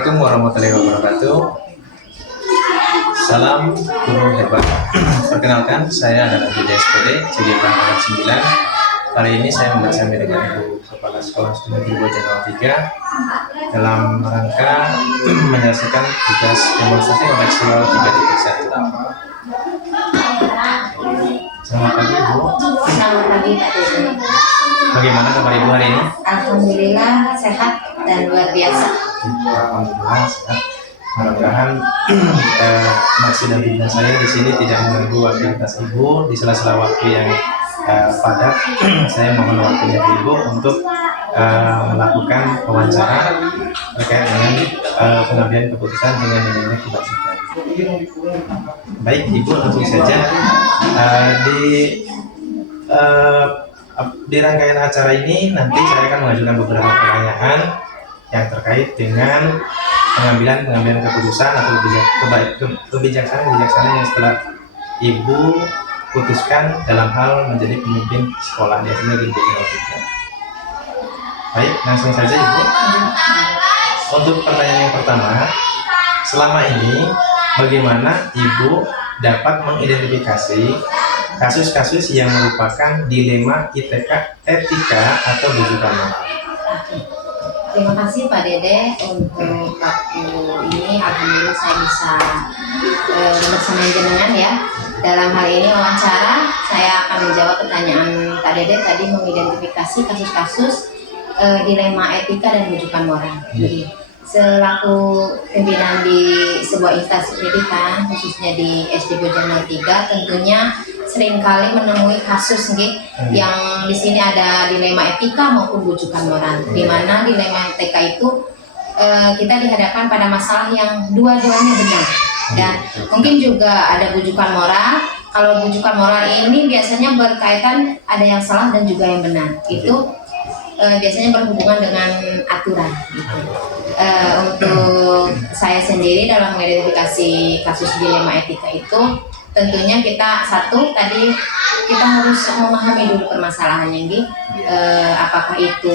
Assalamualaikum warahmatullahi wabarakatuh. Salam guru hebat. Perkenalkan, saya adalah Judi SPD, CGP 9. Kali ini saya bersama dengan Ibu Kepala Sekolah Stunut Ilbo Jawa 3 dalam rangka menyelesaikan tugas demonstrasi kontekstual 3.1. Selamat pagi Ibu. Selamat pagi Pak Dede. Bagaimana kabar Ibu hari ini? Alhamdulillah sehat dan luar biasa. Alhamdulillah sehat. Mudah-mudahan maksud dan tujuan saya di sini tidak mengganggu aktivitas Ibu di sela-sela waktu yang padat. Saya mohon waktunya Ibu untuk melakukan wawancara terkait dengan pengambilan keputusan dengan nilai kebajikan. Baik Ibu, langsung saja di rangkaian acara ini nanti saya akan mengajukan beberapa pertanyaan yang terkait dengan pengambilan keputusan atau kebijaksanaan yang setelah Ibu putuskan dalam hal menjadi pemimpin sekolah di sini di Jawa Timur. Baik, langsung saja Ibu. Untuk pertanyaan yang pertama, selama ini bagaimana Ibu dapat mengidentifikasi kasus-kasus yang merupakan dilema ITK, etika atau bujukan moral? Terima kasih Pak Dede untuk waktu ini. Alhamdulillah saya bisa bersama jenengan ya. Dalam hal ini wawancara, saya akan menjawab pertanyaan Pak Dede tadi mengidentifikasi kasus-kasus dilema etika dan bujukan moral. Jadi selaku pimpinan di sebuah instansi pendidikan khususnya di SD Bojong 03 tentunya seringkali menemui kasus yang di sini ada dilema etika maupun bujukan moral. Di mana dilema etika itu kita dihadapkan pada masalah yang dua-duanya benar. Dan mungkin juga ada bujukan moral. Kalau bujukan moral ini biasanya berkaitan ada yang salah dan juga yang benar. Itu biasanya berhubungan dengan aturan gitu. Untuk saya sendiri dalam mengidentifikasi kasus dilema etika itu tentunya kita tadi kita harus memahami dulu permasalahannya apakah itu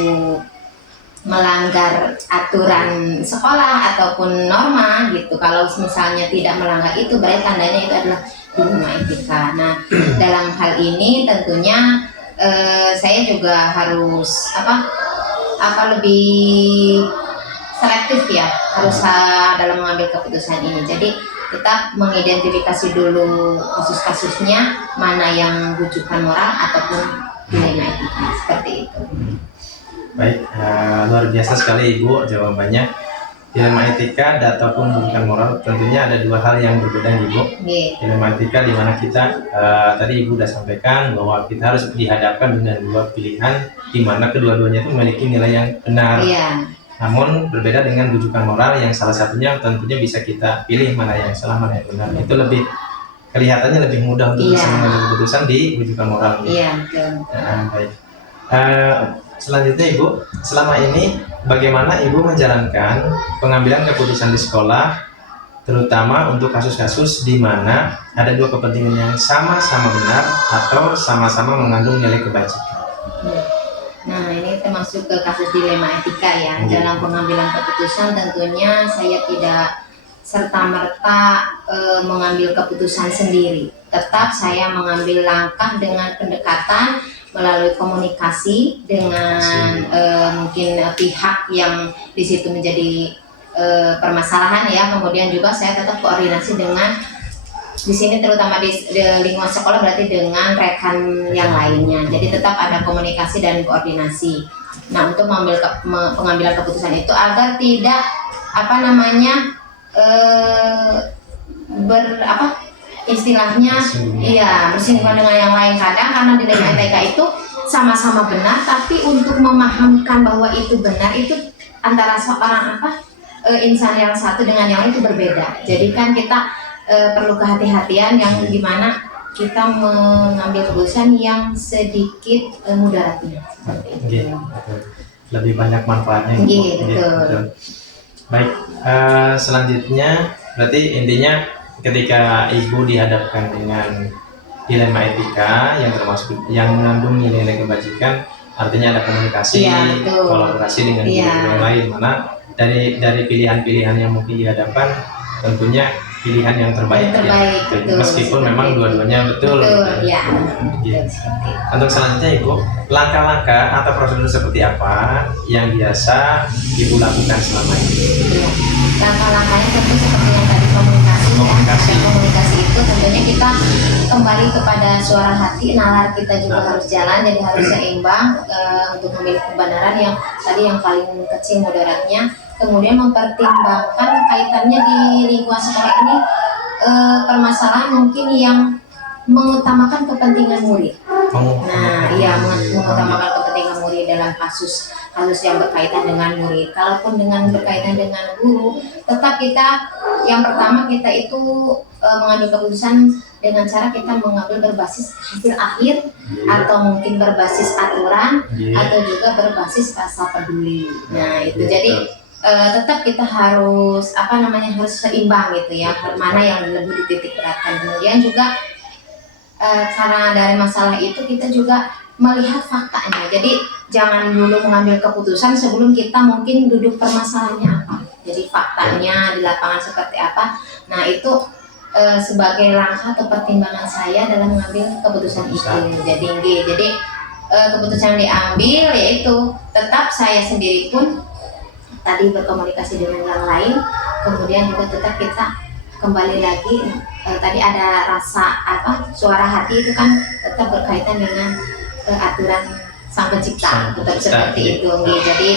melanggar aturan sekolah ataupun norma gitu. Kalau misalnya tidak melanggar itu berarti tandanya itu adalah dilema etika. Nah, dalam hal ini tentunya saya juga harus lebih selektif ya, harus dalam mengambil keputusan ini. Jadi kita mengidentifikasi dulu kasus-kasusnya, mana yang bujukan moral ataupun dilema etika, seperti itu. Baik, luar biasa sekali Ibu jawabannya. Dilema etika ataupun bujukan moral tentunya ada dua hal yang berbeda Ibu. Dilema etika di mana kita tadi Ibu sudah sampaikan bahwa kita harus dihadapkan dengan dua pilihan di mana kedua-duanya itu memiliki nilai yang benar. Namun berbeda dengan bujukan moral yang salah satunya tentunya bisa kita pilih mana yang salah mana yang benar. Itu lebih kelihatannya lebih mudah untuk bisa mengambil keputusan di bujukan moral. Baik. Selanjutnya Ibu, selama ini bagaimana Ibu menjalankan pengambilan keputusan di sekolah, terutama untuk kasus-kasus di mana ada dua kepentingan yang sama-sama benar atau sama-sama mengandung nilai kebajikan? Nah, ini termasuk ke kasus dilema etika ya. Dalam pengambilan keputusan tentunya saya tidak serta-merta mengambil keputusan sendiri. Tetap saya mengambil langkah dengan pendekatan melalui komunikasi dengan mungkin pihak yang di situ menjadi permasalahan ya. Kemudian juga saya tetap koordinasi dengan di sini terutama di lingkungan sekolah berarti dengan rekan yang lainnya. Jadi tetap ada komunikasi dan koordinasi. Nah, untuk mengambil pengambilan keputusan itu agar tidak istilahnya bersinggungan dengan yang lain. Kadang karena dilema etika itu sama-sama benar, tapi untuk memahamkan bahwa itu benar itu antara seorang insan yang satu dengan yang lain itu berbeda. Jadi kan kita perlu kehati-hatian yang dimana kita mengambil keputusan yang sedikit mudaratnya seperti itu. Lebih banyak manfaatnya. Betul. Baik, selanjutnya berarti intinya ketika Ibu dihadapkan dengan dilema etika yang termasuk yang mengandung nilai kebajikan, artinya ada komunikasi, kolaborasi dengan yang lain, mana dari pilihan-pilihan yang mungkin dihadapkan, tentunya pilihan yang terbaik, Yang terbaik, ya. betul. Meskipun Seperti memang itu. dua-duanya betul, Betul, ya. Gitu. Betul, seperti itu. Untuk selanjutnya Ibu, langkah-langkah atau prosedur seperti apa yang biasa Ibu lakukan selama ini? Iya. Langkah-langkahnya tentu seperti yang tadi komunikasi. Komunikasi. Ya. Komunikasi itu tentunya kita kembali kepada suara hati, nalar kita juga harus jalan, jadi harus seimbang untuk memilih kebenaran yang tadi yang paling kecil moderatnya. Kemudian mempertimbangkan kaitannya di lingkungan sekolah ini permasalahan mungkin yang mengutamakan kepentingan murid. Nah, iya mengutamakan kepentingan murid dalam kasus yang berkaitan dengan murid. Kalaupun dengan berkaitan dengan guru, tetap kita yang pertama kita itu mengambil keputusan dengan cara kita mengambil berbasis hasil akhir atau mungkin berbasis aturan atau juga berbasis rasa peduli. Nah, itu jadi tetap kita harus harus seimbang gitu ya, mana yang lebih dititik beratkan. Kemudian juga karena dari masalah itu kita juga melihat faktanya. Jadi jangan dulu mengambil keputusan sebelum kita mungkin duduk permasalahannya apa. Jadi faktanya di lapangan seperti apa. Nah itu sebagai langkah atau pertimbangan saya dalam mengambil keputusan itu. Jadi keputusan yang diambil yaitu tetap saya sendiri pun tadi berkomunikasi dengan yang lain. Kemudian juga tetap kita kembali lagi tadi ada rasa suara hati itu kan tetap berkaitan dengan aturan sang pencipta, tetap seperti itu. Jadi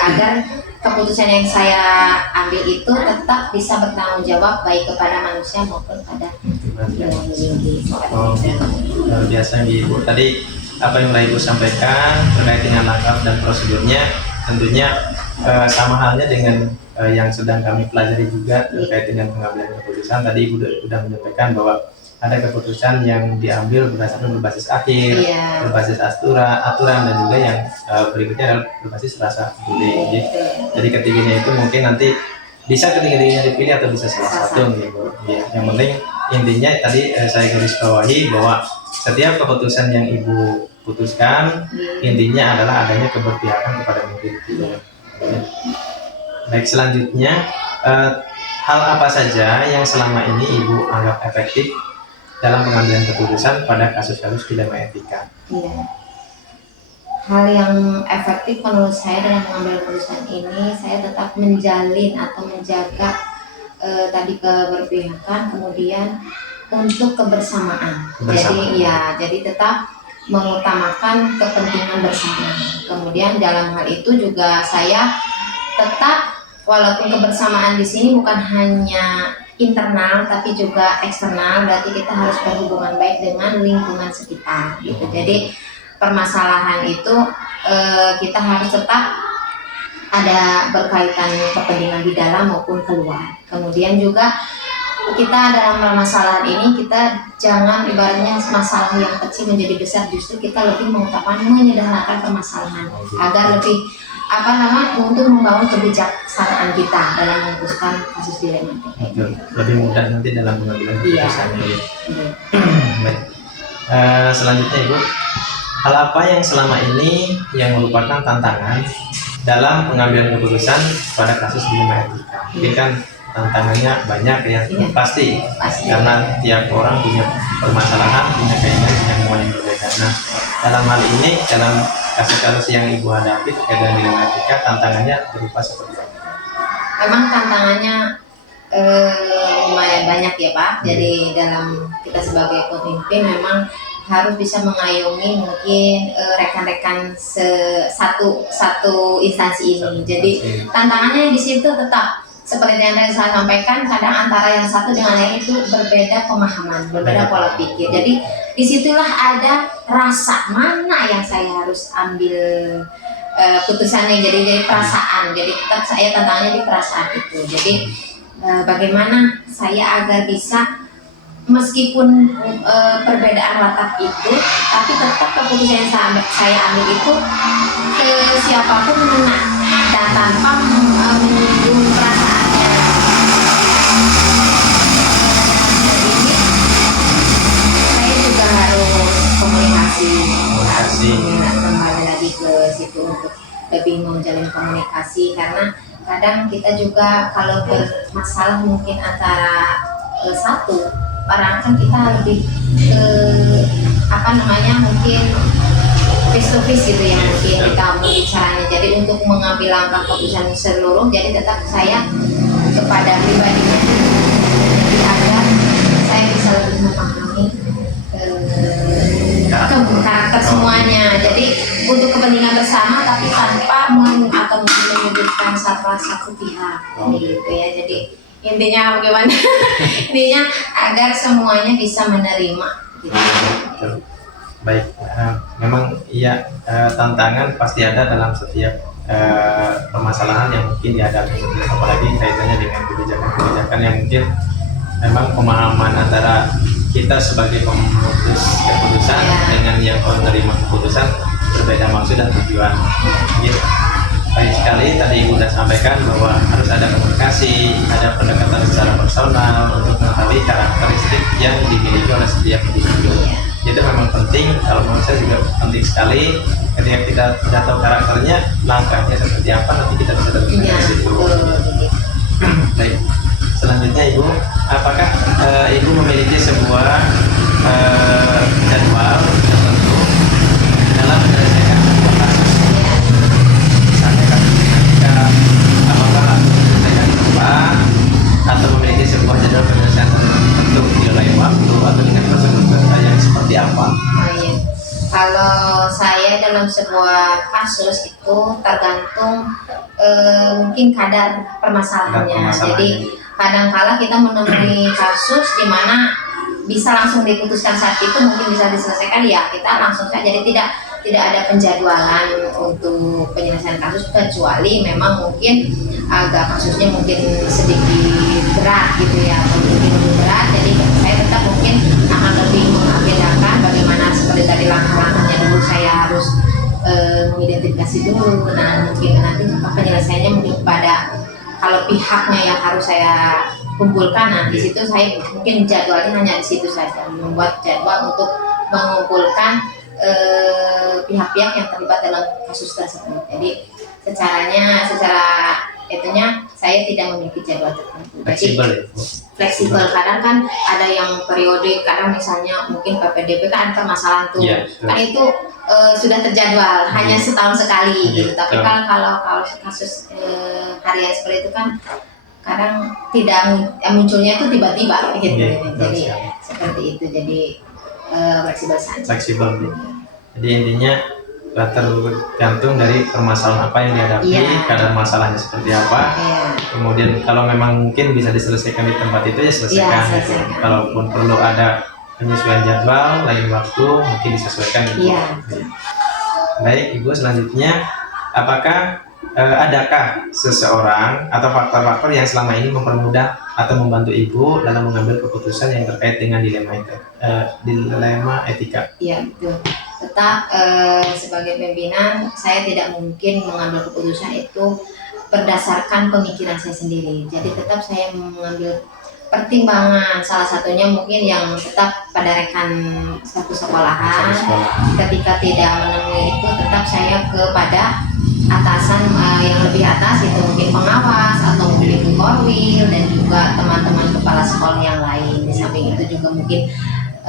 agar keputusan yang saya ambil itu tetap bisa bertanggung jawab baik kepada manusia maupun pada yang tinggi. Luar biasa Ibu. Tadi apa yang Ibu sampaikan terkait dengan langkah dan prosedurnya tentunya sama halnya dengan yang sedang kami pelajari juga terkait dengan pengambilan keputusan. Tadi Ibu sudah menyampaikan bahwa ada keputusan yang diambil berdasarkan berbasis akhir, berbasis aturan dan juga yang berikutnya adalah berbasis rasa peduli. Jadi ketiganya itu mungkin nanti bisa ketiga-tiganya dipilih atau bisa salah satu gitu. Ya, yang penting intinya tadi saya garis bawahi bahwa setiap keputusan yang Ibu putuskan intinya adalah adanya keberpihakan kepada murid. Baik, selanjutnya hal apa saja yang selama ini Ibu anggap efektif dalam pengambilan keputusan pada kasus-kasus dilema etika? Iya. Hal yang efektif menurut saya dalam mengambil keputusan ini, saya tetap menjalin atau menjaga tadi keberpihakan, kemudian untuk kebersamaan. Jadi tetap mengutamakan kepentingan bersama. Kemudian dalam hal itu juga saya tetap walaupun kebersamaan di sini bukan hanya internal tapi juga eksternal, berarti kita harus berhubungan baik dengan lingkungan sekitar gitu. Jadi permasalahan itu kita harus tetap ada berkaitan kepentingan di dalam maupun keluar. Kemudian juga kita dalam permasalahan ini kita jangan ibaratnya masalah yang kecil menjadi besar, justru kita lebih mengutamakan menyederhanakan permasalahan agar lebih untuk membangun kebijaksanaan kita dalam memutuskan kasus dilema. Lebih mudah nanti dalam pengambilan keputusannya. Baik. Selanjutnya Ibu, hal apa yang selama ini yang merupakan tantangan dalam pengambilan keputusan pada kasus dilema etika? Ini kan tantangannya banyak ya, pasti. Karena tiap orang punya permasalahan, punya keinginan, punya kemauan yang berbeda. Nah, dalam hal ini, dalam kasus-kasus yang Ibu hadapi terkait dengan dilema etika, tantangannya berupa seperti apa? Memang tantangannya lumayan banyak ya Pak. Jadi dalam kita sebagai pemimpin memang harus bisa mengayomi mungkin rekan-rekan satu instansi ini. Jadi tantangannya di situ tetap seperti yang tadi saya sampaikan, kadang antara yang satu dengan yang itu berbeda pemahaman, berbeda pola pikir. Jadi disitulah ada rasa mana yang saya harus ambil putusannya. Jadi perasaan. Jadi tetap saya tantangannya di perasaan itu. Jadi bagaimana saya agar bisa meskipun perbedaan watak itu, tapi tetap keputusan yang saya ambil itu ke siapapun mengena dan tanpa menyinggung perasaannya. Saya juga harus komunikasi. Kembali lagi ke situ untuk lebih menjalin komunikasi, karena kadang kita juga kalau bermasalah mungkin antara satu orang, kan kita lebih ke mungkin face to face gitu ya, mungkin kita mungkin caranya. Jadi untuk mengambil langkah keputusan seluruh, jadi tetap saya kepada pribadinya, jadi agar saya bisa lebih memahami karakter semuanya. Jadi untuk kepentingan bersama, tapi tanpa menyudutkan salah satu pihak gitu ya. Jadi intinya bagaimana? Intinya agar semuanya bisa menerima gitu. Baik, memang iya, tantangan pasti ada dalam setiap permasalahan yang mungkin dihadapi, apalagi kaitannya dengan kebijakan-kebijakan yang mungkin memang pemahaman antara kita sebagai pemutus keputusan dengan yang menerima keputusan berbeda maksud dan tujuan. Gitu. Baik sekali, tadi Ibu sudah sampaikan bahwa harus ada komunikasi, ada pendekatan secara personal untuk mengetahui karakteristik yang dimiliki oleh setiap individu. Itu memang penting. Kalau menurut saya juga penting sekali, ketika kita sudah tahu karakternya, langkahnya seperti apa, nanti kita bisa terjun ke situ. Baik, selanjutnya Ibu, apakah Ibu memiliki sebuah jadwal tertentu dalam menyelesaikan sebuah kasus? Misalnya kasus dinamika, apakah menyelesaikan cepat atau memiliki sebuah jadwal penyelesaian tertentu di lain waktu atau dengan prosedur yang seperti apa? Iya. Kalau saya dalam sebuah kasus itu tergantung mungkin kadar permasalahannya. Jadi kadangkala kita menemui kasus di mana bisa langsung diputuskan saat itu, mungkin bisa diselesaikan, ya kita langsung saja. Jadi tidak ada penjadwalan untuk penyelesaian kasus, kecuali memang mungkin agak kasusnya mungkin sedikit berat gitu ya, atau mungkin lebih berat. Jadi saya tetap mungkin akan lebih mengagendakan bagaimana seperti tadi langkah-langkahnya dulu. Saya harus mengidentifikasi dulu, nah mungkin nanti penyelesaiannya mungkin pada kalau pihaknya yang harus saya kumpulkan, nah di situ saya mungkin jadwalnya hanya di situ saja, membuat jadwal untuk mengumpulkan pihak-pihak yang terlibat dalam kasus tersebut. Jadi secara itunya saya tidak memiliki jadwal tertentu. Fleksibel. Fleksibel. Kadang kan ada yang periode, kadang misalnya mungkin PPDB kan permasalahan tuh, kan itu sudah terjadwal hanya setahun sekali gitu. Tapi kalau kasus harian seperti itu kan kadang tidak munculnya itu tiba-tiba gitu. Jadi seperti itu. Jadi fleksibel saja. Fleksibel. Jadi intinya tergantung dari permasalahan apa yang dihadapi, kadar masalahnya seperti apa. Kemudian kalau memang mungkin bisa diselesaikan di tempat itu ya selesaikan. Kalaupun perlu ada penyesuaian jadwal lain waktu, mungkin disesuaikan. Baik Ibu, selanjutnya apakah adakah seseorang atau faktor-faktor yang selama ini mempermudah atau membantu Ibu dalam mengambil keputusan yang terkait dengan dilema etika? Iya, betul. Tetap sebagai pimpinan, saya tidak mungkin mengambil keputusan itu berdasarkan pemikiran saya sendiri. Jadi tetap saya mengambil pertimbangan, salah satunya mungkin yang tetap pada rekan satu sekolahan. Ketika tidak menemui itu, tetap saya kepada atasan yang lebih atas, itu mungkin pengawas atau mungkin korwil dan juga teman-teman kepala sekolah yang lain. Di samping itu juga mungkin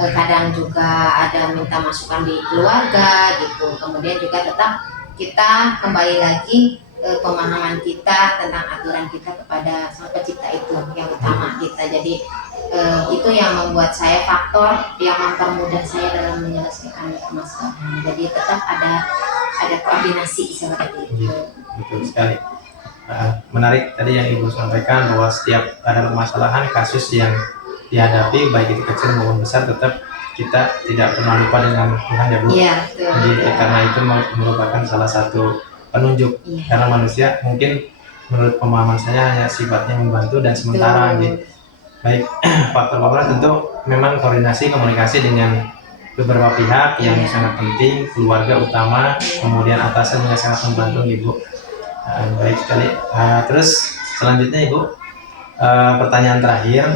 kadang juga ada minta masukan di keluarga gitu. Kemudian juga tetap kita kembali lagi pemahaman kita tentang aturan kita kepada sang pencipta itu yang utama kita. Jadi itu yang membuat saya faktor yang mempermudah saya dalam menyelesaikan permasalahan. Jadi tetap ada koordinasi seperti itu. Betul sekali. Menarik tadi yang Ibu sampaikan bahwa setiap ada permasalahan kasus yang dihadapi baik itu kecil maupun besar, tetap kita tidak pernah lupa dengan Tuhan ya Bu. Iya, Jadi karena itu merupakan salah satu penunjuk. Karena manusia mungkin menurut pemahaman saya hanya sifatnya membantu dan sementara gitu. Baik, faktor-faktor tentu memang koordinasi komunikasi dengan beberapa pihak yang sangat penting, keluarga utama, kemudian atasan juga sangat membantu Ibu. Baik sekali. Terus selanjutnya Ibu, pertanyaan terakhir.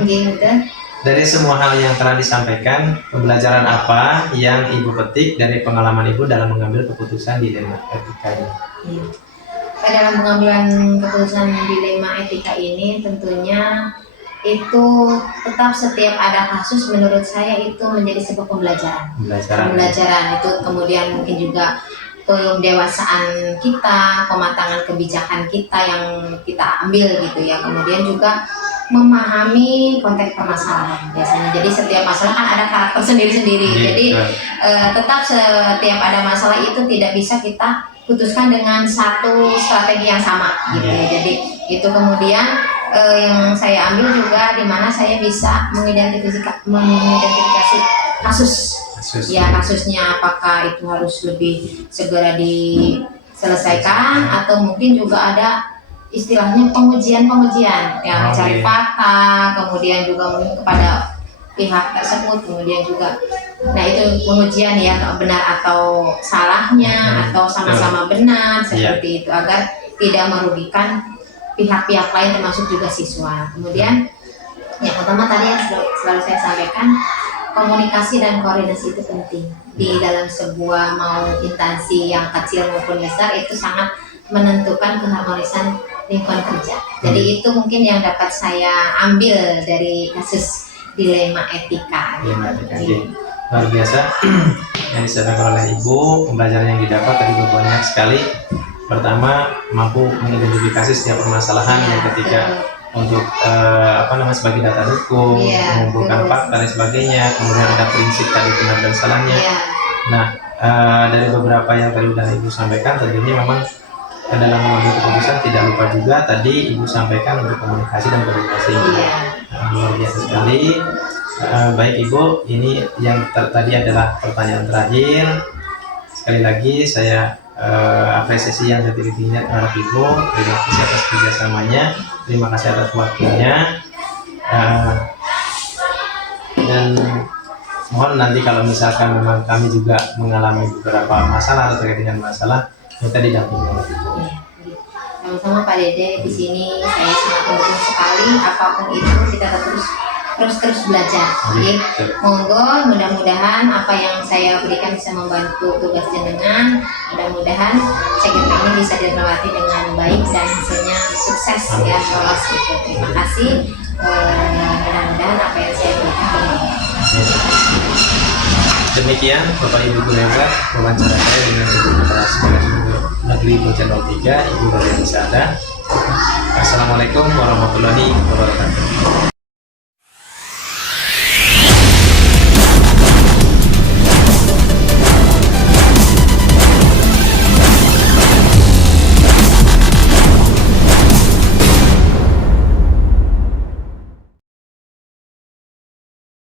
Dari semua hal yang telah disampaikan, pembelajaran apa yang Ibu petik dari pengalaman Ibu dalam mengambil keputusan dilema etika ini? dalam pengambilan keputusan dilema etika ini tentunya itu tetap setiap ada kasus menurut saya itu menjadi sebuah pembelajaran itu kemudian mungkin juga kedewasaan kita, pematangan kebijakan kita yang kita ambil gitu ya, kemudian juga memahami konteks permasalahan biasanya. Jadi setiap masalah kan ada karakter sendiri-sendiri. Jadi tetap setiap ada masalah itu tidak bisa kita putuskan dengan satu strategi yang sama gitu ya. Jadi itu kemudian yang saya ambil juga di mana saya bisa mengidentifikasi kasus. Ya kasusnya apakah itu harus lebih segera diselesaikan atau mungkin juga ada istilahnya pengujian yang mencari fakta, kemudian juga mungkin kepada pihak tersebut, kemudian juga nah itu pengujian ya benar atau salahnya atau sama-sama benar seperti itu agar tidak merugikan pihak-pihak lain termasuk juga siswa. Kemudian yang pertama tadi yang selalu saya sampaikan, komunikasi dan koordinasi itu penting di dalam sebuah mau instansi yang kecil maupun besar, itu sangat menentukan keharmonisan lingkungan kerja. Jadi itu mungkin yang dapat saya ambil dari kasus dilema etika. Luar biasa yang disampaikan oleh Ibu, pembelajaran yang didapat tadi banyak sekali. Pertama, mampu mengidentifikasi setiap permasalahan yang ketika untuk sebagai data hukum, mengumpulkan fakta dan sebagainya. Kemudian ada prinsip tadi benar dan salahnya. Nah, dari beberapa yang tadi sudah Ibu sampaikan, tentunya memang dalam mengambil keputusan tidak lupa juga tadi Ibu sampaikan untuk komunikasi dan koordinasi. Luar biasa sekali. Baik Ibu, ini yang tadi adalah pertanyaan terakhir. Sekali lagi saya apresiasi yang setinggi-tingginya terhadap Ibu. Terima kasih atas kerjasamanya, terima kasih atas waktunya, dan mohon nanti kalau misalkan memang kami juga mengalami beberapa masalah atau terkait dengan masalah, minta didampingi oleh Ibu. Sama-sama Pak Dede, di sini saya sangat mendukung sekali, apapun itu kita terus belajar. Jadi monggo, mudah-mudahan apa yang saya berikan bisa membantu tugas jenengan. Mudah-mudahan cekit ini bisa dilewati dengan baik dan hasilnya sukses ya, lolos gitu. Terima kasih. Mudah-mudahan apa yang saya berikan bermanfaat. Demikian Bapak Ibu guru yang hebat, wawancara saya dengan Ibu Kepala Sekolah Negeri Bojan 03, Ibu Dorian Sada. Assalamualaikum warahmatullahi wabarakatuh.